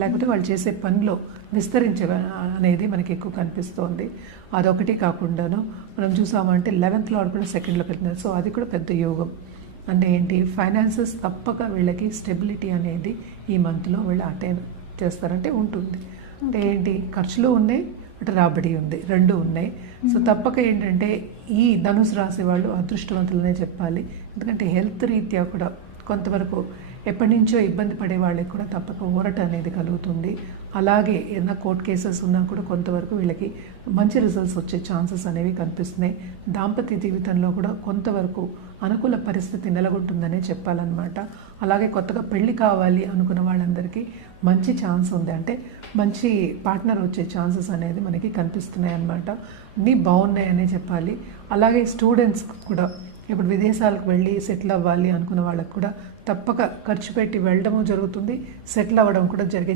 లేకపోతే వాళ్ళు చేసే పనిలో విస్తరించ అనేది మనకి ఎక్కువ కనిపిస్తోంది. అదొకటి కాకుండాను మనం చూసామంటే 11th లార్డ్ కూడా సెకండ్లో పెట్టినారు. సో అది కూడా పెద్ద యోగం. అంటే ఏంటి, ఫైనాన్సెస్ తప్పక వీళ్ళకి స్టెబిలిటీ అనేది ఈ మంత్లో వీళ్ళు అటైన్ చేస్తారంటే ఉంటుంది. అంటే ఏంటి, ఖర్చులు ఉన్నాయి, అటు రాబడి ఉంది, రెండు ఉన్నాయి. సో తప్పక ఏంటంటే ఈ ధనుసు రాశి వాళ్ళు అదృష్టవంతులనే చెప్పాలి. ఎందుకంటే హెల్త్ రీత్యా కూడా కొంతవరకు ఎప్పటి నుంచో ఇబ్బంది పడే వాళ్ళకి కూడా తప్పక ఊరట అనేది కలుగుతుంది. అలాగే ఏదైనా కోర్ట్ కేసెస్ ఉన్నా కూడా కొంతవరకు వీళ్ళకి మంచి రిజల్ట్స్ వచ్చే ఛాన్సెస్ అనేవి కనిపిస్తున్నాయి. దాంపత్య జీవితంలో కూడా కొంతవరకు అనుకూల పరిస్థితి నెలకొంటుందనే చెప్పాలన్నమాట. అలాగే కొత్తగా పెళ్లి కావాలి అనుకున్న వాళ్ళందరికీ మంచి ఛాన్స్ ఉంది. అంటే మంచి పార్ట్నర్ వచ్చే ఛాన్సెస్ అనేది మనకి కనిపిస్తున్నాయి అన్నమాట. అన్నీ బాగున్నాయనే చెప్పాలి. అలాగే స్టూడెంట్స్ కూడా ఇప్పుడు విదేశాలకు వెళ్ళి సెటిల్ అవ్వాలి అనుకున్న వాళ్ళకు కూడా తప్పక ఖర్చు పెట్టి వెళ్ళడము జరుగుతుంది, సెటిల్ అవ్వడం కూడా జరిగే